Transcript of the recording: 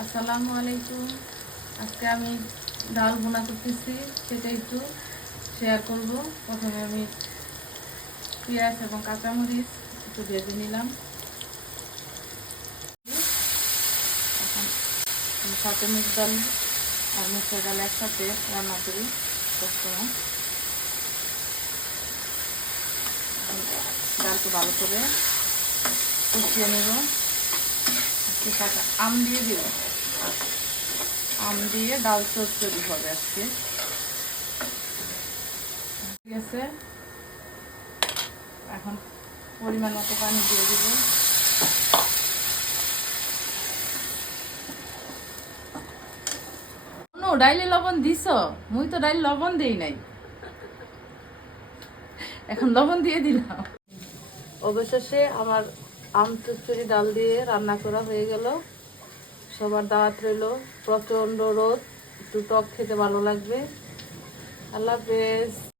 আসসালামু আলাইকুম। আজকে আমি ডাল ভুনা করতেছি, সেটা একটু শেয়ার করব। প্রথমে আমি পেঁয়াজ এবং কাঁচামরিচ একটু ভেজে নিলাম। এখন আমি সাথে মুগ ডাল আর মুগের ডাল একসাথে রান্না করি সবসময়। ডালটা ভালো করে কষিয়ে নেব। সাথে আম দিয়ে দিব, আম দিয়ে ডাল চচ্চড়ি হবে আজকে। ঠিক আছে, এখন পরিমাণ মতো পানি দিয়ে দিব। ডাইলে লবণ দিছ? মুই তো ডাইল লবণ দেই নাই, এখন লবণ দিয়ে দিলাম। অবশেষে আমার আম চচ্চড়ি ডাল দিয়ে রান্না করা হয়ে গেল। সবার দাওয়াত রইল। প্রচন্ড রোদ, একটু টক খেতে ভালো লাগবে। আল্লাহ হাফেজ।